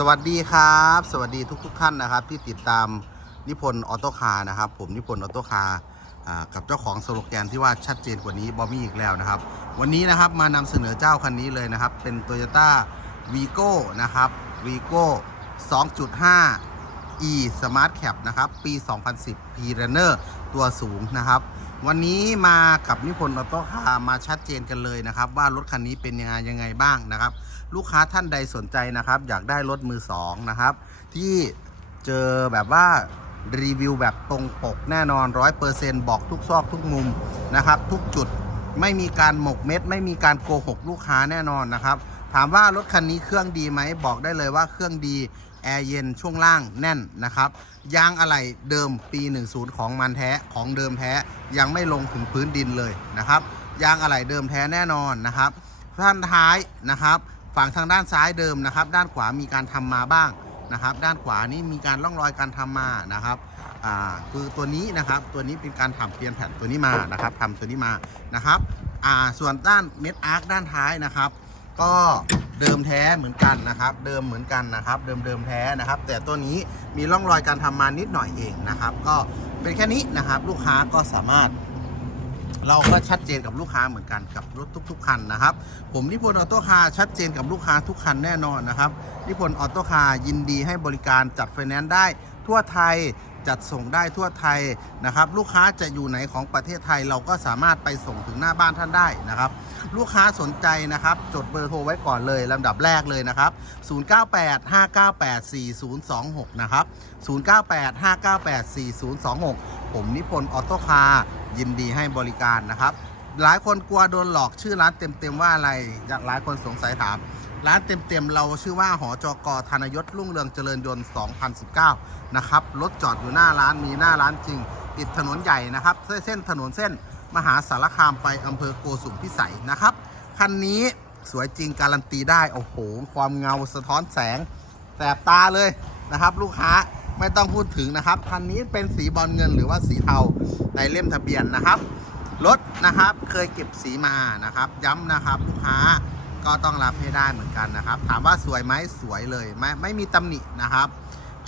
สวัสดีครับ สวัสดีทุกทุกท่านนะครับ ที่ติดตามนิพนธ์ออโต้คาร์นะครับ ผมนิพนธ์ออโต้คาร์กับเจ้าของสโลแกนที่ว่าชัดเจนกว่านี้บอมมี่อีกแล้วนะครับ วันนี้นะครับมานำเสนอเจ้าคันนี้เลยนะครับ เป็น Toyota v i g o นะครับ v i g o 2.5 e Smart Cap นะครับ ปี 2010 P Runner ตัวสูงนะครับ วันนี้มากับนิพนธ์ออโต้คาร์มาชัดเจนกันเลยนะครับ ว่ารถคันนี้เป็นยังไงยังไงบ้างนะครับ ลูกค้าท่านใดสนใจนะครับ อยากได้รถมือสองนะครับ ที่เจอแบบว่ารีวิวแบบตรงปกแน่นอน100%บอกทุกซอกทุกมุมนะครับ ทุกจุดไม่มีการหมกเม็ด ไม่มีการโกหกลูกค้าแน่นอนนะครับ ถามว่ารถคันนี้เครื่องดีไหมบอกได้เลยว่าเครื่องดี แอร์เย็นช่วงล่างแน่นนะครับยางอะไหล่เดิมปี 10 ของมันแท้ของเดิมแท้ยังไม่ลงถึงพื้นดินเลยนะครับยางอะไหล่เดิมแท้แน่นอนนะครับท่านท้ายนะครับฝั่งทางด้านซ้ายเดิมนะครับ ด้านขวามีการทำมาบ้างนะครับ ด้านขวานี่มีการร่องรอยการทำมานะครับอ่าคือตัวนี้นะครับตัวนี้เป็นการทำเปลี่ยนแผ่นตัวนี้มานะครับทำตัวนี้มานะครับอ่าส่วนด้านเม็ดอาร์คด้านท้ายนะครับ ก็ เดิมแท้เหมือนกันนะครับ เดิมเหมือนกันนะครับ เดิมเดิมแท้นะครับ แต่ตัวนี้มีร่องรอยการทำมานิดหน่อยเองนะครับ ก็เป็นแค่นี้นะครับ ลูกค้าก็สามารถ เราก็ชัดเจนกับลูกค้าเหมือนกันกับรถทุก ๆ คันนะครับ ผมนิพนธ์ออโต้คาร์ชัดเจนกับลูกค้าทุกคันแน่นอนนะครับนิพนธ์ออโต้คาร์ยินดีให้บริการจัดไฟแนนซ์ได้ทั่วไทย จัดส่งได้ทั่วไทยนะครับ ลูกค้าจะอยู่ไหนของประเทศไทยเราก็สามารถไปส่งถึงหน้าบ้านท่านได้นะครับ ลูกค้าสนใจนะครับ จดเบอร์โทรไว้ก่อนเลยลำดับแรกเลยนะครับ 0985984026 นะครับ 0985984026 ผมนิพนธ์ออโต้คาร์ยินดีให้บริการนะครับ หลายคนกลัวโดนหลอกชื่อร้านเต็มๆว่าอะไรหลายคนสงสัยถาม ร้านเต็มๆเราชื่อว่าหอจกธนยศรุ่งเรืองเจริญยนต์ 2019 นะครับ รถจอดอยู่หน้าร้านมีหน้าร้านจริง ติดถนนใหญ่นะครับ เส้นถนนเส้นมหาสารคามไปอำเภอโกสุมพิสัยนะครับ คันนี้สวยจริงการันตีได้ โอ้โห ความเงาสะท้อนแสงแสบตาเลยนะครับ ลูกค้าไม่ต้องพูดถึงนะครับ คันนี้เป็นสีบอลเงินหรือว่าสีเทาในเล่มทะเบียนนะครับ รถนะครับเคยเก็บสีมานะครับ ย้ำนะครับลูกค้า ก็ต้องรับให้ได้เหมือนกันนะครับ ถามว่าสวยไหมสวยเลยไม่ไม่มีตำหนินะครับ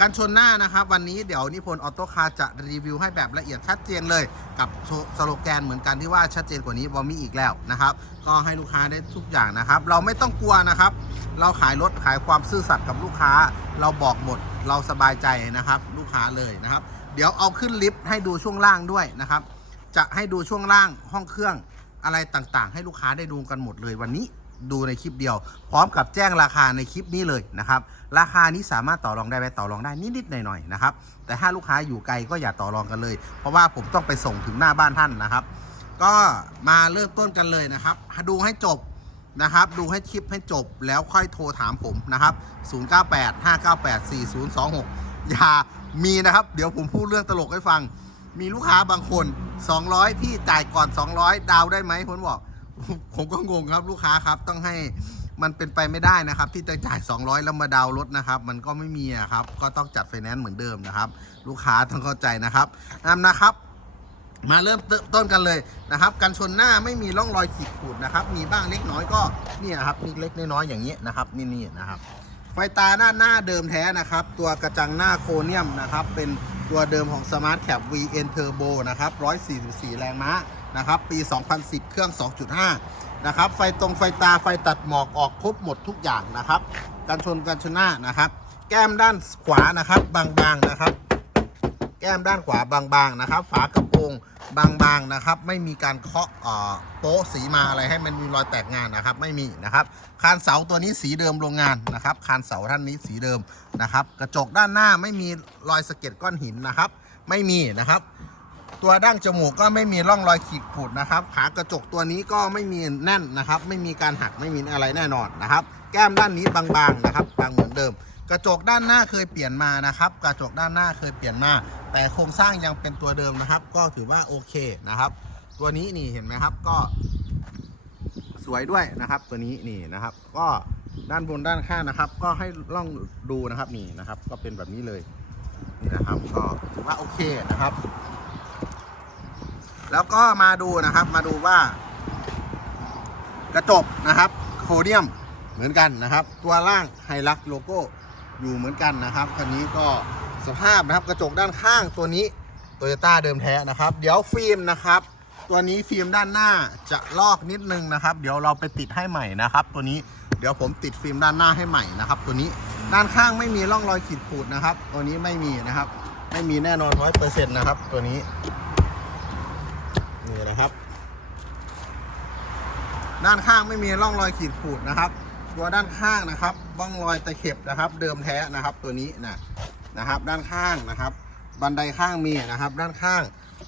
การชนหน้านะครับ วันนี้เดี๋ยวนิพนธ์ออโต้คาร์จะรีวิวให้แบบละเอียดชัดเจนเลย กับสโลแกนเหมือนกันที่ว่าชัดเจนกว่านี้บอมีอีกแล้วนะครับ ก็ให้ลูกค้าได้ทุกอย่างนะครับ เราไม่ต้องกลัวนะครับ เราขายรถขายความซื่อสัตย์กับลูกค้า เราบอกหมดเราสบายใจนะครับ ลูกค้าเลยนะครับ เดี๋ยวเอาขึ้นลิฟต์ให้ดูช่วงล่างด้วยนะครับ จะให้ดูช่วงล่างห้องเครื่องอะไรต่างๆ ให้ลูกค้าได้ดูกันหมดเลยวันนี้ ดูในคลิปเดียว พร้อมกับแจ้งราคาในคลิปนี้เลยนะครับ ราคานี้สามารถต่อรองได้ไหมต่อรองได้นิดๆหน่อยๆนะครับ แต่ถ้าลูกค้าอยู่ไกลก็อย่าต่อรองกันเลย เพราะว่าผมต้องไปส่งถึงหน้าบ้านท่านนะครับ ก็มาเริ่มต้นกันเลยนะครับ ดูให้จบนะครับ ดูให้คลิปให้จบแล้วค่อยโทรถามผมนะครับ 0985984026 อย่ามีนะครับ เดี๋ยวผมพูดเรื่องตลกให้ฟัง มีลูกค้าบางคน 200 พี่จ่ายก่อน 200 ดาวได้ไหมผมบอก ผมก็งงครับลูกค้าครับต้องให้มันเป็นไปไม่ได้นะครับ ที่จะจ่าย 200 แล้วมาดาวรถนะครับ มันก็ไม่มีอะครับ ก็ต้องจัดไฟแนนซ์เหมือนเดิมนะครับ ลูกค้าต้องเข้าใจนะครับนำนะครับ มาเริ่มต้นกันเลยนะครับกันชนหน้าไม่มีร่องรอยขีดขูดนะครับ มีบ้างเล็กน้อยก็เนี่ยครับมีเล็กน้อยอย่างนี้นะครับ นี่นี่นะครับ ไฟตาหน้าหน้าเดิมแท้นะครับ ตัวกระจังหน้าโครเนียมนะครับ เป็นตัวเดิมของ Smart Cap VN Turbo นะครับ144 แรงม้า นะครับ ปี 2010 เครื่อง 2.5 นะครับ ไฟตรงไฟตาไฟตัดหมอกออกครบหมดทุกอย่างนะครับ กันชนกันชนหน้านะครับ แก้มด้านขวานะครับ บางๆนะครับ แก้มด้านขวาบางๆนะครับ ฝากระโปรงบางๆนะครับ ไม่มีการเคาะโป๊ะสีมาอะไรให้มันมีรอยแตกงานนะครับ ไม่มีนะครับ คานเสาตัวนี้สีเดิมโรงงานนะครับ คานเสาท่านนี้สีเดิมนะครับ กระจกด้านหน้าไม่มีรอยสะเก็ดก้อนหินนะครับ ไม่มีนะครับ ตัวดั้งจมูกก็ไม่มีร่องรอยขีดขูดนะครับ ขากระจกตัวนี้ก็ไม่มีแน่นนะครับ ไม่มีการหักไม่มีอะไรแน่นอนนะครับ แก้มด้านนี้บางๆนะครับบางเหมือนเดิม กระจกด้านหน้าเคยเปลี่ยนมานะครับ กระจกด้านหน้าเคยเปลี่ยนมา แต่โครงสร้างยังเป็นตัวเดิมนะครับ ก็ถือว่าโอเคนะครับ ตัวนี้นี่เห็นไหมครับก็สวยด้วยนะครับตัวนี้นี่นะครับ ก็ด้านบนด้านข้างนะครับ ก็ให้ล่องดูนะครับนี่นะครับ ก็เป็นแบบนี้เลยนี่นะครับ ก็ถือว่าโอเคนะครับ แล้วก็มาดูนะครับมาดูว่ากระจกนะครับโครเดียมเหมือนกันนะครับ ตัวล่างไฮลักโลโก้อยู่เหมือนกันนะครับคันนี้ก็สภาพนะครับกระจกด้านข้างตัวนี้โตโยต้าเดิมแท้นะครับ เดี๋ยวฟิล์มนะครับ ตัวนี้ฟิล์มด้านหน้าจะลอกนิดนึงนะครับ เดี๋ยวเราไปติดให้ใหม่นะครับ ตัวนี้เดี๋ยวผมติดฟิล์มด้านหน้าให้ใหม่นะครับ ตัวนี้ด้านข้างไม่มีร่องรอยขีดขูดนะครับ ตัวนี้ไม่มีนะครับ ไม่มีแน่นอนร้อยเปอร์เซ็นต์นะครับ ตัวนี้ นี่นะครับ ด้านข้างไม่มีร่องรอยขีดขูดนะครับ ตัวด้านข้างนะครับร่องรอยตะเข็บนะครับ เดิมแท้นะครับ ตัวนี้นะนะครับ ด้านข้างนะครับ บันไดข้างมีนะครับ ด้านข้าง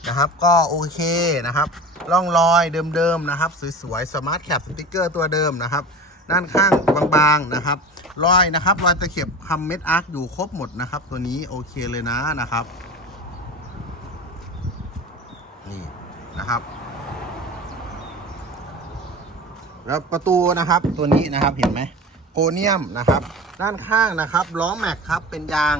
นะครับ ก็โอเคนะครับร่องรอยเดิมๆนะครับ สวยๆสมาร์ทแคปสติกเกอร์ตัวเดิมนะครับ ด้านข้างบางๆนะครับรอยนะครับรอยตะเข็บคำเม็ดอาร์คอยู่ครบหมดนะครับ ตัวนี้โอเคเลยนะนะครับ นะครับ แล้วประตูนะครับตัวนี้นะครับเห็นไหมโคเนียมนะครับ ด้านข้างนะครับล้อแม็กครับเป็นยาง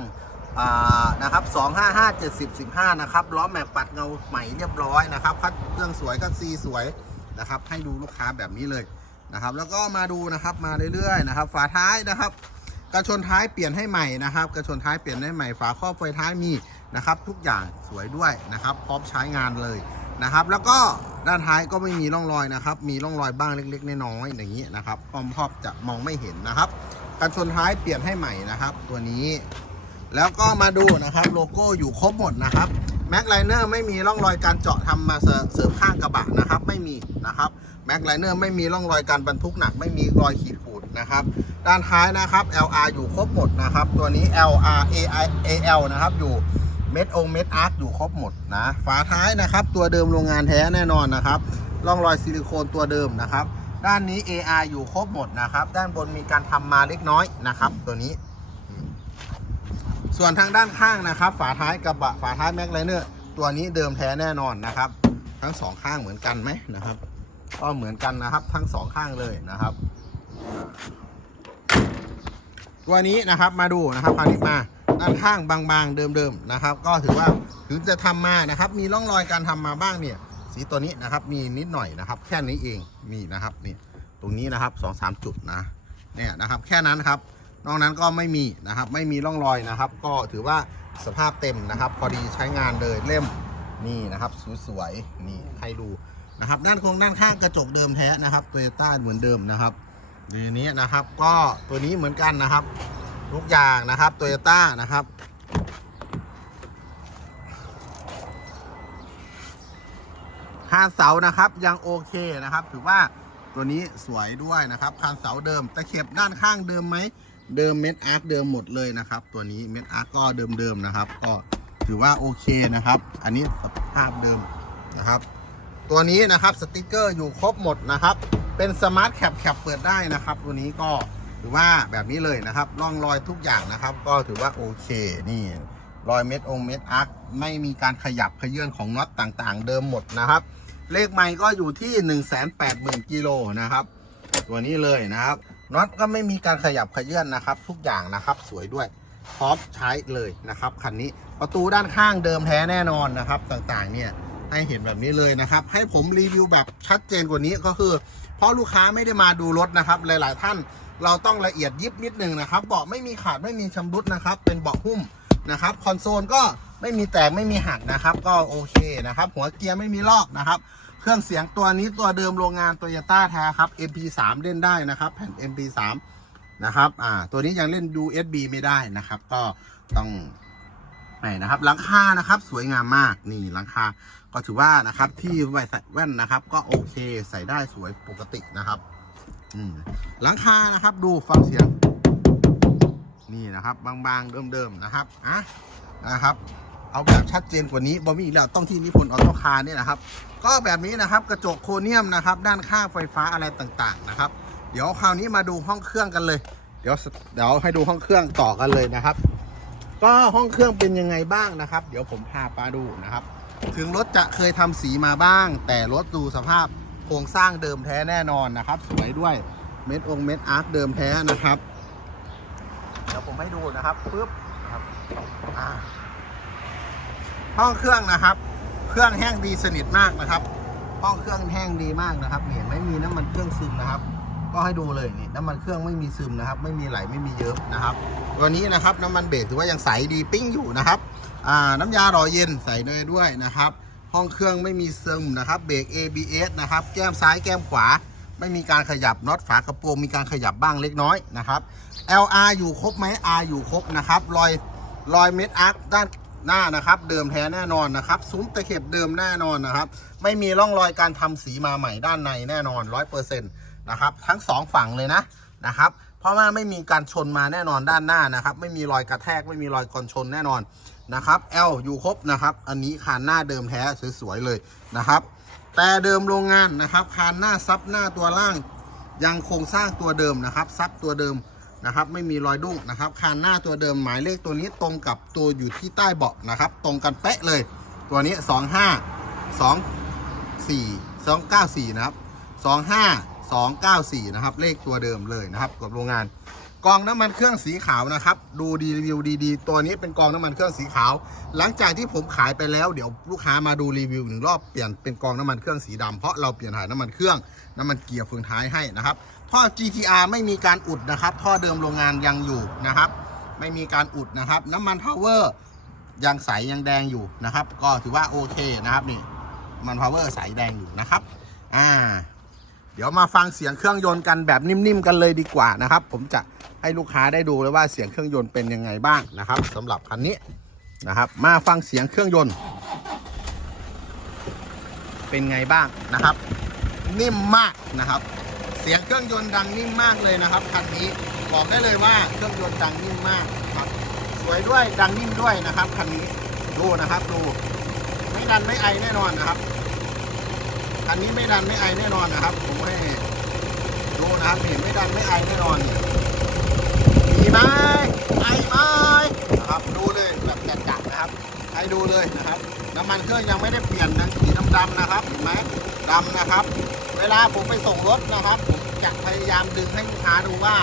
านะครับ255 70 15นะครับล้อแม็กปัดเงาใหม่เรียบร้อยนะครับคัดเครื่องสวยคัดซีสวยนะครับ ให้ดูลูกค้าแบบนี้เลยนะครับ แล้วก็มาดูนะครับมาเรื่อยๆนะครับ ฝาท้ายนะครับกระชนท้ายเปลี่ยนให้ใหม่นะครับ กระชนท้ายเปลี่ยนให้ใหม่ฝาครอบไฟท้ายมีนะครับ ทุกอย่างสวยด้วยนะครับ พร้อมใช้งานเลย นะครับ แล้วก็ด้านท้ายก็ไม่มีร่องรอยนะครับ มีร่องรอยบ้างเล็กๆน้อยๆอย่างนี้นะครับคอมพอบจะมองไม่เห็นนะครับกระชนท้ายเปลี่ยนให้ใหม่นะครับ ตัวนี้ แล้วก็มาดูนะครับโลโก้อยู่ครบหมดนะครับแม็กไลเนอร์ไม่มีร่องรอยการเจาะทำมาเสเสริมข้างกระบะนะครับ ไม่มีนะครับแม็กไลเนอร์ไม่มีร่องรอยการบรรทุกหนัก ไม่มีรอยขีดขูดนะครับ ด้านท้ายนะครับ LR อยู่ครบหมดนะครับ ตัวนี้ LR AI AL นะครับอยู่ เม็ดองเม็ดอาร์คอยู่ครบหมดนะ ฝาท้ายนะครับ ตัวเดิมโรงงานแท้แน่นอนนะครับร่องรอยซิลิโคนตัวเดิมนะครับ ด้านนี้ AR อยู่ครบหมดนะครับ ด้านบนมีการทำมาเล็กน้อยนะครับ ตัวนี้ ส่วนทางด้านข้างนะครับ ฝาท้ายกระบะฝาท้ายแม็กไลเนอร์ตัวนี้เดิมแท้แน่นอนนะครับ ทั้งสองข้างเหมือนกันไหมนะครับ ก็เหมือนกันนะครับ ทั้งสองข้างเลยนะครับ ตัวนี้นะครับมาดูนะครับคราวนี้มา ด้านข้างบางๆเดิมๆนะครับ ก็ถือว่าถึงจะทำมานะครับ มีร่องรอยการทำมาบ้างเนี่ย สีตัวนี้นะครับ มีนิดหน่อยนะครับ แค่นี้เองมีนะครับนี่ตรงนี้นะครับสองสามจุดนะเนี่ยนะครับ แค่นั้นครับ นอกนั้นก็ไม่มีนะครับ ไม่มีร่องรอยนะครับ ก็ถือว่าสภาพเต็มนะครับ พอดีใช้งานเลยเล่มนี่นะครับสวยๆนี่ให้ดูนะครับ ด้านโครงด้านข้างกระจกเดิมแท้นะครับโตโยต้าเหมือนเดิมนะครับดีนี้นะครับ ก็ตัวนี้เหมือนกันนะครับ ทุกอย่างนะครับโตโยต้านะครับคานเสานะครับยังโอเคนะครับ ถือว่าตัวนี้สวยด้วยนะครับคานเสาเดิมตะเข็บด้านข้างเดิมไหมเดิมเม็ดอาร์คเดิมหมดเลยนะครับ ตัวนี้เม็ดอาร์คก็เดิมๆนะครับ ก็ถือว่าโอเคนะครับ อันนี้สภาพเดิมนะครับ ตัวนี้นะครับสติกเกอร์อยู่ครบหมดนะครับ เป็นสมาร์ทแคปแคปเปิดได้นะครับ ตัวนี้ก็ ถือว่าแบบนี้เลยนะครับร่องรอยทุกอย่างนะครับ ก็ถือว่าโอเคนี่รอยเม็ดองเม็ดอาร์คไม่มีการขยับขยื่นของน็อตต่างๆ เดิมหมดนะครับ เลขไม้ก็อยู่ที่ 1 8 0 0 0 0กิโลนะครับตัวนี้เลยนะครับน็อตก็ไม่มีการขยับขยื่นนะครับ ทุกอย่างนะครับสวยด้วยพร้อมใช้เลยนะครับคันนี้ประตูด้านข้างเดิมแท้แน่นอนนะครับ ต่างๆเนี่ยให้เห็นแบบนี้เลยนะครับ ให้ผมรีวิวแบบชัดเจนกว่านี้ก็คือ เพราะลูกค้าไม่ได้มาดูรถนะครับ หลาย ๆ ท่าน เราต้องละเอียดยิบนิดนึงนะครับเบาะไม่มีขาดไม่มีชำรุดนะครับ เป็นเบาะหุ้มนะครับคอนโซลก็ไม่มีแตกไม่มีหักนะครับ ก็โอเคนะครับ หัวเกียร์ไม่มีลอกนะครับ เครื่องเสียงตัวนี้ตัวเดิมโรงงานโตโยต้าแท้ครับ MP3 เล่นได้นะครับ แผ่น MP3 นะครับอ่าตัวนี้ยังเล่น USB ไม่ได้นะครับ ก็ต้องไหนนะครับหลังคานะครับ สวยงามมากนี่หลังคาก็ถือว่านะครับที่ไว้ใส่แว่นนะครับ ก็โอเคใส่ได้สวยปกตินะครับ หลังคานะครับดูฟังเสียง นี่นะครับ บางๆเดิมๆนะครับอะนะครับ เอาแบบชัดเจนกว่านี้บอมี่แล้วต้องที่นิพนธ์ออโต้คาร์เนี่ยนะครับ ก็แบบนี้นะครับกระจกโครเนียมนะครับ ด้านข้างไฟฟ้าอะไรต่างๆนะครับ เดี๋ยวคราวนี้มาดูห้องเครื่องกันเลย เดี๋ยวเดี๋ยวให้ดูห้องเครื่องต่อกันเลยนะครับ ก็ห้องเครื่องเป็นยังไงบ้างนะครับ เดี๋ยวผมพาไปดูนะครับ ถึงรถจะเคยทำสีมาบ้าง แต่รถดูสภาพ ครงสร้างเดิมแท้แน่นอนนะครับ สวยด้วยเม็ดองเม็ดอาร์คเดิมแท้นะครับเดี๋ยวผมให้ดูนะครับปึ๊บครับอ่าห้องเครื่องนะครับ เครื่องแห้งดีสนิทมากนะครับห้องเครื่องแห้งดีมากนะครับเห็นไหมมีน้ำมันเครื่องซึมนะครับ ก็ให้ดูเลยนี่น้ำมันเครื่องไม่มีซึมนะครับ ไม่มีไหลไม่มีเยิ้มนะครับตัวนี้นะครับน้ำมันเบรกถือว่ายังใสดีปิ้งอยู่นะครับ อ่าน้ำยาหล่อเย็นใส่เนยด้วยนะครับ ห้องเครื่องไม่มีซึมนะครับเบรก ABS นะครับแก้มซ้ายแก้มขวา ไม่มีการขยับน็อตฝากระโปรงมีการขยับบ้างเล็กน้อยนะครับ LR อยู่ครบไหม R อยู่ครบนะครับรอยรอยเม็ดอาร์คด้านหน้านะครับ เดิมแท้แน่นอนนะครับซุ้มตะเข็บเดิมแน่นอนนะครับ ไม่มีร่องรอยการทำสีมาใหม่ด้านในแน่นอน100%นะครับทั้งสองฝั่งเลยนะนะครับเพราะว่าไม่มีการชนมาแน่นอนด้านหน้านะครับ ไม่มีรอยกระแทกไม่มีรอยกรชนแน่นอน นะครับ L อยู่ครบนะครับ อันนี้คานหน้าเดิมแท้สวยๆเลยนะครับ แต่เดิมโรงงานนะครับคานหน้าซับหน้าตัวล่าง ยังโครงสร้างตัวเดิมนะครับ ซับตัวเดิมนะครับ ไม่มีรอยดุ้งนะครับ คานหน้าตัวเดิมหมายเลขตัวนี้ตรงกับตัวอยู่ที่ใต้เบาะนะครับ ตรงกันเป๊ะเลย ตัวนี้ 25 2 4 294 นะครับ 25 294 นะครับ เลขตัวเดิมเลยนะครับ กับโรงงาน กองน้ำมันเครื่องสีขาวนะครับ ดูดีรีวิวดีๆ ตัวนี้เป็นกองน้ำมันเครื่องสีขาว หลังจากที่ผมขายไปแล้วเดี๋ยวลูกค้ามาดูรีวิวหนึ่งรอบเปลี่ยนเป็นกองน้ำมันเครื่องสีดำเพราะเราเปลี่ยนถ่ายน้ำมันเครื่องน้ำมันเกียร์เฟืองท้ายให้นะครับท่อ GTR ไม่มีการอุดนะครับ ท่อเดิมโรงงานยังอยู่นะครับ ไม่มีการอุดนะครับ น้ำมันพาวเวอร์ยังใสยังแดงอยู่นะครับ ก็ถือว่าโอเคนะครับนี่มันพาวเวอร์ใสแดงอยู่นะครับ อ่า เดี๋ยวมาฟังเสียงเครื่องยนต์กันแบบนิ่มๆกันเลยดีกว่านะครับ ผมจะให้ลูกค้าได้ดูเลยว่าเสียงเครื่องยนต์เป็นยังไงบ้างนะครับสำหรับคันนี้นะครับ มาฟังเสียงเครื่องยนต์ เป็นไงบ้างนะครับ นิ่มมากนะครับ เสียงเครื่องยนต์ดังนิ่มมากเลยนะครับคันนี้บอกได้เลยว่าเครื่องยนต์ดังนิ่มมากครับ สวยด้วยดังนิ่มด้วยนะครับคันนี้ดูนะครับดูไม่ดันไม่ไอแน่นอนนะครับ อันนี้ไม่ดันไม่ไอแน่นอนนะครับ ผมให้ดูนะครับเห็นไม่ดันไม่ไอแน่นอนมีไหมไอไหมนะครับดูเลยแบบจัดๆนะครับให้ดูเลยนะครับ น้ำมันเครื่องยังไม่ได้เปลี่ยนนะสีดำๆนะครับเห็นไหมดำนะครับ เวลาผมไปส่งรถนะครับ ผมจะพยายามดึงให้ลูกค้าดูว่า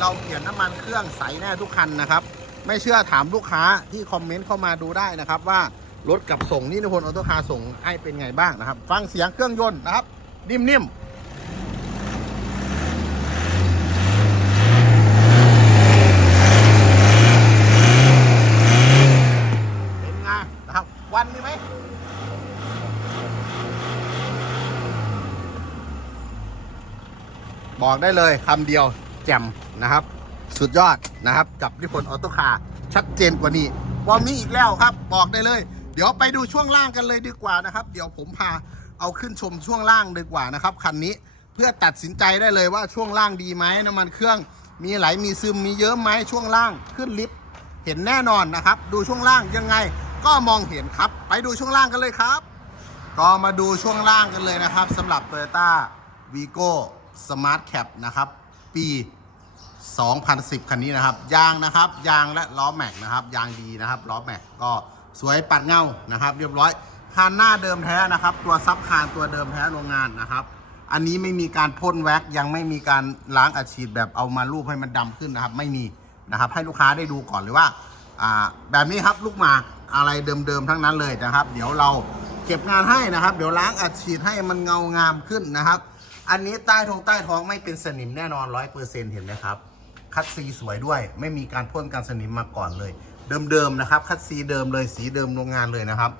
เราเปลี่ยนน้ำมันเครื่องใสแน่ทุกคันนะครับ ไม่เชื่อถามลูกค้าที่คอมเมนต์เข้ามาดูได้นะครับว่า รถกับส่งนิติพลออโต้คาร์ส่งให้เป็นไงบ้างนะครับ ฟังเสียงเครื่องยนต์นะครับ นิ่มๆเป็นไงนะครับวันมีไหมบอกได้เลยคำเดียวแจ่มนะครับ สุดยอดนะครับ กับนิพนธ์ออโต้คาร์ชัดเจนกว่านี้ว่ามีอีกแล้วครับ บอกได้เลย เดี๋ยวไปดูช่วงล่างกันเลยดีกว่านะครับ เดี๋ยวผมพาเอาขึ้นชมช่วงล่างดีกว่านะครับคันนี้เพื่อตัดสินใจได้เลยว่าช่วงล่างดีไหมน้ำมันเครื่องมีไหลมีซึมมีเยอะไหมช่วงล่างขึ้นลิฟต์เห็นแน่นอนนะครับ ดูช่วงล่างยังไงก็มองเห็นครับ ไปดูช่วงล่างกันเลยครับ ก็มาดูช่วงล่างกันเลยนะครับสำหรับ Toyota Vigo Smart Cap นะครับ ปี 2010 คันนี้นะครับ ยางนะครับ ยางและล้อแม็กนะครับ ยางดีนะครับ ล้อแม็กก็ สวยปัดเงานะครับ เรียบร้อยคานหน้าเดิมแท้นะครับ ตัวซับคานตัวเดิมแท้โรงงานนะครับ อันนี้ไม่มีการพ่นแว็กยังไม่มีการล้างอัดฉีดแบบเอามารูปให้มันดำขึ้นนะครับ ไม่มีนะครับ ให้ลูกค้าได้ดูก่อนเลยว่าอ่าแบบนี้ครับลูกหมากอะไรเดิมๆทั้งนั้นเลยนะครับ เดี๋ยวเราเก็บงานให้นะครับ เดี๋ยวล้างอัดฉีดให้มันเงางามขึ้นนะครับ อันนี้ใต้ท้องใต้ท้องไม่เป็นสนิมแน่นอนร้อยเปอร์เซ็นต์เห็นไหมครับ คัดซีสวยด้วย ไม่มีการพ่นการสนิมมาก่อนเลย เดิมๆนะครับ คัดซีเดิมเลยสีเดิมโรงงานเลยนะครับ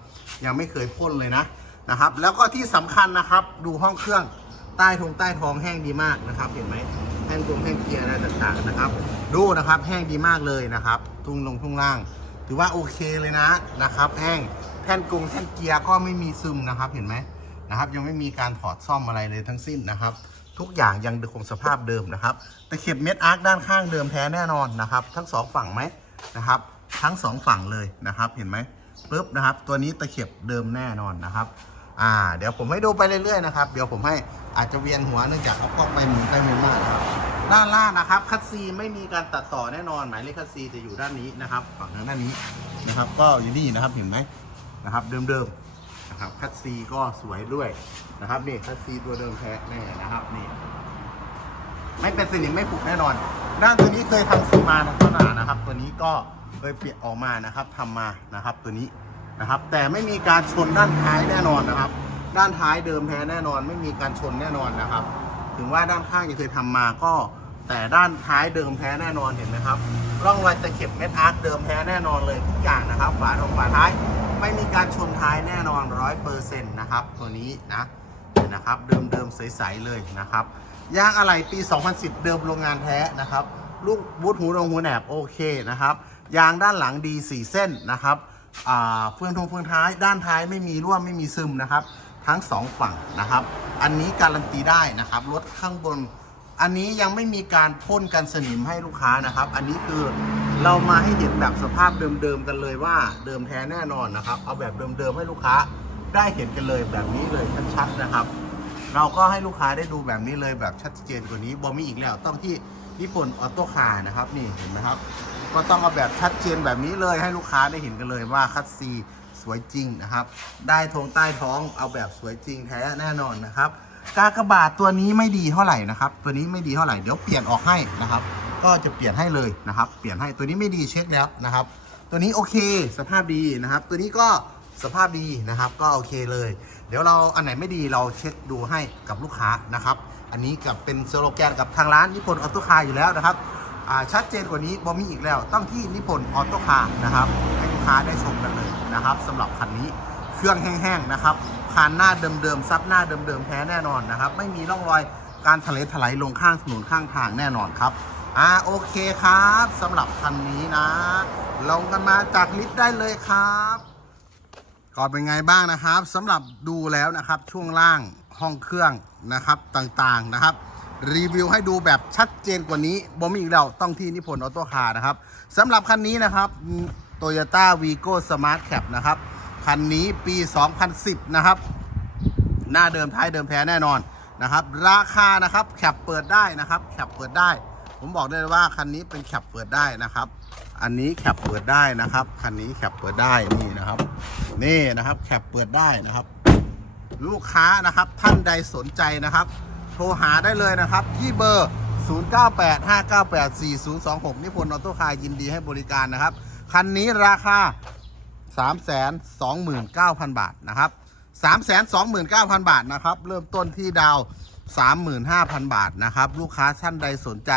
ยังไม่เคยพ่นเลยนะนะครับ แล้วก็ที่สำคัญนะครับ ดูห้องเครื่องใต้ทงใต้ท้องแห้งดีมากนะครับ เห็นไหมแท่นกงแท่นเกียร์อะไรต่างๆนะครับ ดูนะครับแห้งดีมากเลยนะครับ ทุ่งลงทุ่งล่าง ถือว่าโอเคเลยนะนะครับ แห้งแท่นกงแท่นเกียร์ก็ไม่มีซึมนะครับ เห็นไหมนะครับ ยังไม่มีการถอดซ่อมอะไรเลยทั้งสิ้นนะครับ ทุกอย่างยังคงสภาพเดิมนะครับตะเข็บเม็ดอาร์คด้านข้างเดิมแท้แน่นอนนะครับ ทั้งสองฝั่งไหมนะครับ ทั้งสองฝั่งเลยนะครับ เห็นไหมปุ๊บนะครับ ตัวนี้ตะเข็บเดิมแน่นอนนะครับ อ่า เดี๋ยวผมให้ดูไปเรื่อยๆนะครับ เดี๋ยวผมให้อาจจะเวียนหัวเนื่องจากเอากล้องไปหมุนไปหมุนมานะครับด้านล่างนะครับ คัดซีไม่มีการตัดต่อแน่นอน หมายเลขคัดซีจะอยู่ด้านนี้นะครับ ฝั่งทางด้านนี้นะครับ ก็อยู่นี่นะครับ เห็นไหมนะครับ เดิมๆนะครับ คัดซีก็สวยด้วยนะครับ นี่คัดซีตัวเดิมแท้แน่นะครับ นี่ ไม่เป็นสนิมไม่ผุแน่นอน ด้านตัวนี้เคยทำซีมานะขนาดนะครับ ตัวนี้ก็ ยเปลี่ยนออกมานะครับทำมานะครับตัวนี้นะครับ แต่ไม่มีการชนด้านท้ายแน่นอนนะครับ ด้านท้ายเดิมแท้แน่นอน ไม่มีการชนแน่นอนนะครับ ถึงว่าด้านข้างยังเคยทำมาก็ แต่ด้านท้ายเดิมแท้แน่นอนเห็นไหมครับร่องรอยตะเข็บเม็ดอาร์คเดิมแท้แน่นอนเลยทุกอย่างนะครับฝาทองฝาท้ายไม่มีการชนท้ายแน่นอนร้อยเปอร์เซ็นต์นะครับตัวนี้นะนะครับเดิมเดิมใสๆเลยนะครับยางอะไหล่ปี 2010 เดิมโรงงานแท้นะครับลูกบูทหูรองหูแหนบโอเคนะครับ ยางด้านหลังดี4เส้นนะครับเฟืองทงเฟืองท้ายด้านท้ายไม่มีร่วมไม่มีซึมนะครับ ทั้งสองฝั่งนะครับ อันนี้การันตีได้นะครับรถข้างบน อันนี้ยังไม่มีการพ่นกันสนิมให้ลูกค้านะครับ อันนี้คือเรามาให้เห็นแบบสภาพเดิมๆกันเลยว่าเดิมแท้แน่นอนนะครับ เอาแบบเดิมๆให้ลูกค้าได้เห็นกันเลยแบบนี้เลยชัดๆนะครับ เราก็ให้ลูกค้าได้ดูแบบนี้เลยแบบชัดเจนกว่านี้บอมีอีกแล้วต้องที่ญี่ปุ่นออโต้คาร์นะครับนี่เห็นไหมครับ ก็ต้องเอาแบบชัดเจนแบบนี้เลยให้ลูกค้าได้เห็นกันเลยว่าคัตซีสวยจริงนะครับ ได้ทงใต้ท้องเอาแบบสวยจริงแท้แน่นอนนะครับ กากบาทตัวนี้ไม่ดีเท่าไหร่นะครับ ตัวนี้ไม่ดีเท่าไหร่เดี๋ยวเปลี่ยนออกให้นะครับ ก็จะเปลี่ยนให้เลยนะครับ เปลี่ยนให้ตัวนี้ไม่ดีเช็คแล้วนะครับ ตัวนี้โอเค สภาพดีนะครับ ตัวนี้ก็สภาพดีนะครับ ก็โอเคเลย เดี๋ยวเราอันไหนไม่ดีเราเช็คดูให้กับลูกค้านะครับ อันนี้กับเป็นสโลแกนกับทางร้านนิพนธ์ออโต้คาร์อยู่แล้วนะครับ ชัดเจนกว่านี้บอมีอีกแล้วต้องที่นิพนธ์ออโต้คาร์นะครับให้ลูกค้าได้ชมกันเลยนะครับสำหรับคันนี้เครื่องแห้งๆนะครับคานหน้าเดิมๆซับหน้าเดิมๆแท้แน่นอนนะครับ ไม่มีร่องรอยการทะเลถลายลงข้างถนนข้างทางแน่นอนครับอ่าโอเคครับสำหรับคันนี้นะ ลงกันมาจากลิฟต์ได้เลยครับก่อนเป็นไงบ้างนะครับสำหรับดูแล้วนะครับช่วงล่างห้องเครื่องนะครับต่างๆนะครับ รีวิวให้ดูแบบชัดเจนกว่านี้บ่มีอีกแล้วต้องที่นิพนธ์ออโต้คาร์นะครับสำหรับคันนี้นะครับ Toyota Vigo Smart Cap นะครับ คันนี้ปี 2010 นะครับ หน้าเดิมท้ายเดิมแท้แน่นอนนะครับ ราคานะครับแคปเปิดได้นะครับแคปเปิดได้ ผมบอกได้เลยว่าคันนี้เป็นแคปเปิดได้นะครับ อันนี้แคปเปิดได้นะครับคันนี้แคปเปิดได้นี่นะครับ นี่นะครับแคปเปิดได้นะครับ ลูกค้านะครับท่านใดสนใจนะครับ โทรหาได้เลยนะครับ ที่เบอร์ 0985984026 นิพนธ์ออโต้คาร์ยินดีให้บริการนะครับ คันนี้ราคา 329,000 บาทนะครับ 329,000 บาทนะครับ เริ่มต้นที่ดาว 35,000 บาทนะครับ ลูกค้าท่านใดสนใจ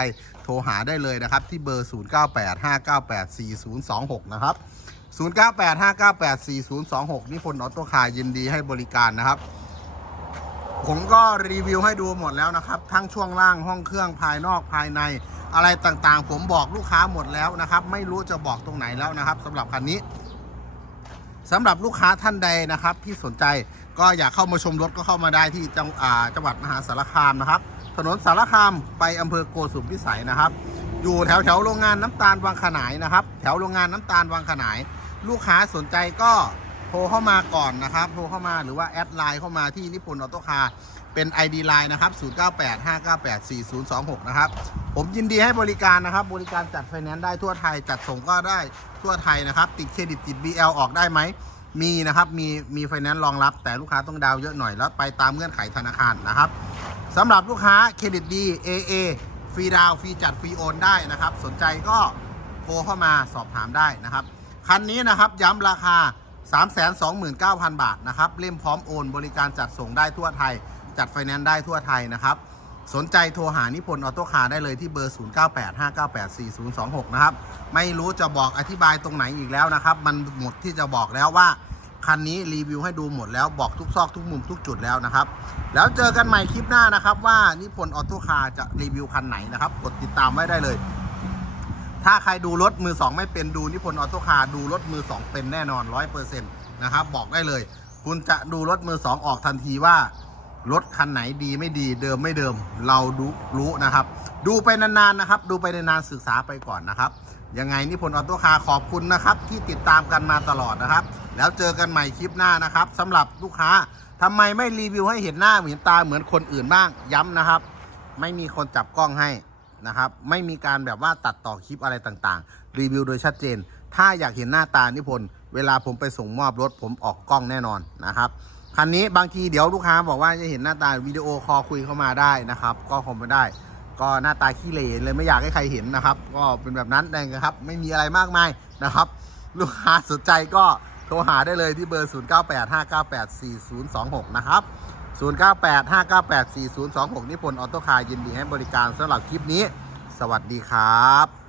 โทรหาได้เลยนะครับ ที่เบอร์ 0985984026 นะครับ 0985984026 นิพนธ์ออโต้คาร์ยินดีให้บริการนะครับ ผมก็รีวิวให้ดูหมดแล้วนะครับ ทั้งช่วงล่างห้องเครื่องภายนอกภายใน อะไรต่างๆ ผมบอกลูกค้าหมดแล้วนะครับ ไม่รู้จะบอกตรงไหนแล้วนะครับสำหรับคันนี้สำหรับลูกค้าท่านใดนะครับ ที่สนใจก็อยากเข้ามาชมรถก็เข้ามาได้ที่จังอ่าจังหวัดมหาสารคามนะครับ ถนนสารคามไปอำเภอโกสุมพิสัยนะครับ อยู่แถวแถวโรงงานน้ำตาลวังขนายนะครับ แถวโรงงานน้ำตาลวังขนาย ลูกค้าสนใจก็ โทรเข้ามาก่อนนะครับ โทรเข้ามาหรือว่าแอดไลน์เข้ามาที่นิพนธ์ออโต้คาร์เป็น ID Line นะครับ 0985984026 นะครับ ผมยินดีให้บริการนะครับ บริการจัดไฟแนนซ์ได้ทั่วไทย จัดส่งก็ได้ทั่วไทยนะครับ ติดเครดิตติด BL ออกได้ไหม มีนะครับ มีมีไฟแนนซ์รองรับ แต่ลูกค้าต้องดาวเยอะหน่อย แล้วไปตามเงื่อนไขธนาคารนะครับสำหรับลูกค้าเครดิตดี AA ฟรีดาวฟรีจัดฟรีโอนได้นะครับ สนใจก็โทรเข้ามาสอบถามได้นะครับ คันนี้นะครับย้ำราคา 329,000 บาทนะครับเล่มพร้อมโอน บริการจัดส่งได้ทั่วไทย จัดไฟแนนซ์ได้ทั่วไทยนะครับ สนใจโทรหานิพนธ์ออโต้คาร์ได้เลยที่เบอร์ 0985984026 นะครับ ไม่รู้จะบอกอธิบายตรงไหนอีกแล้วนะครับ มันหมดที่จะบอกแล้วว่า คันนี้รีวิวให้ดูหมดแล้วบอกทุกซอกทุกมุมทุกจุดแล้วนะครับ แล้วเจอกันใหม่คลิปหน้านะครับว่านิพนธ์ออโต้คาร์จะรีวิวคันไหนนะครับ กดติดตามไว้ได้เลย ถ้าใครดูรถมือสองไม่เป็นดูนิพนธ์ออโต้คาร์ดูรถมือสองเป็นแน่นอนร้อยเปอร์เซ็นต์นะครับบอกได้เลย คุณจะดูรถมือสองออกทันทีว่ารถคันไหนดีไม่ดีเดิมไม่เดิม เราดูรู้นะครับ ดูไปนานๆนะครับ ดูไปนานๆศึกษาไปก่อนนะครับ ยังไงนิพนธ์ออโต้คาร์ขอบคุณนะครับ ที่ติดตามกันมาตลอดนะครับ แล้วเจอกันใหม่คลิปหน้านะครับสำหรับลูกค้าทำไมไม่รีวิวให้เห็นหน้าเห็นตาเหมือนคนอื่นบ้างย้ำนะครับ ไม่มีคนจับกล้องให้ นะครับ ไม่มีการแบบว่าตัดต่อคลิปอะไรต่างๆ รีวิวโดยชัดเจน ถ้าอยากเห็นหน้าตานิพนธ์เวลาผมไปส่งมอบรถผมออกกล้องแน่นอนนะครับคันนี้บางทีเดี๋ยวลูกค้าบอกว่าจะเห็นหน้าตาวิดีโอคอลคุยเข้ามาได้นะครับ ก็คงไม่ได้ ก็หน้าตาขี้เหร่เลยไม่อยากให้ใครเห็นนะครับ ก็เป็นแบบนั้นเองครับ ไม่มีอะไรมากมายนะครับ ลูกค้าสนใจก็โทรหาได้เลยที่เบอร์ 0985984026 นะครับ 0985984026 นิพนธ์ออโต้คาร์ยินดีให้บริการสำหรับคลิปนี้ สวัสดีครับ